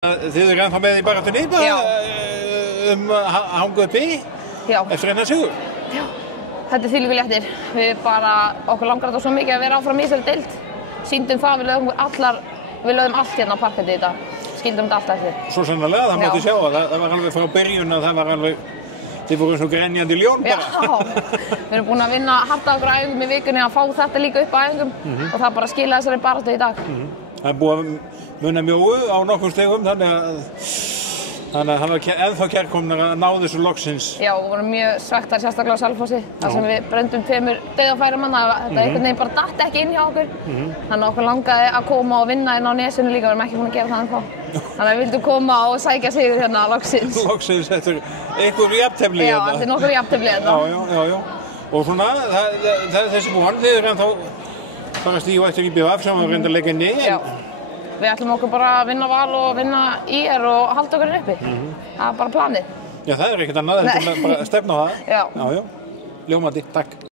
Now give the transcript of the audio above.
Þið eru ennþá með í baráttunni hanga uppi eftir hennar sigur. Já, þetta þvílíkur léttir. Okkur langar þetta svo mikið að vera áfram í þessari deild. Sýndum það, við lögðum allt hérna á parketti í dag. Skildum þetta allt eftir. Svo sannarlega, það mátti sjá að það var alveg frá byrjun að það var alveg, þið voru eins og grenjandi ljón bara. Já, við erum búin að vinna hart á okkur æfingum í vikunni að fá þetta líka upp á æfingum og það bara skilaði þessari baráttu í dag. Það er búið að muna mjóu á nokkrum stegum, þannig að það var ennþá kærkomnar að ná þessu loksins. Já, við vorum mjög svekktar sérstaklega á Selfossi, þar sem við brendum 2 dauðafærum þarna, þetta einhvern veginn bara datt ekki inn hjá okkur. Þannig að okkur langaði að koma og vinna inn á Nesinu líka, við erum ekki búin að gera það ennþá. Þannig að við vildum koma og sækja sigur hérna loksins. Loksins, þetta er einhver jafntefli hérna. hérna. Já, þetta er nokkur jafntefli hérna. Já. Og svona, það er þessi von, þið eru ennþá fara stígu eftir IBF sem var reynda að leggja inn í. Við ætlum okkur bara að vinna Val og vinna IR og halda okkur uppi. Það er bara planið. Já, það er ekkert annað, þetta er bara að stefna á það. Já. Ljómandi, takk.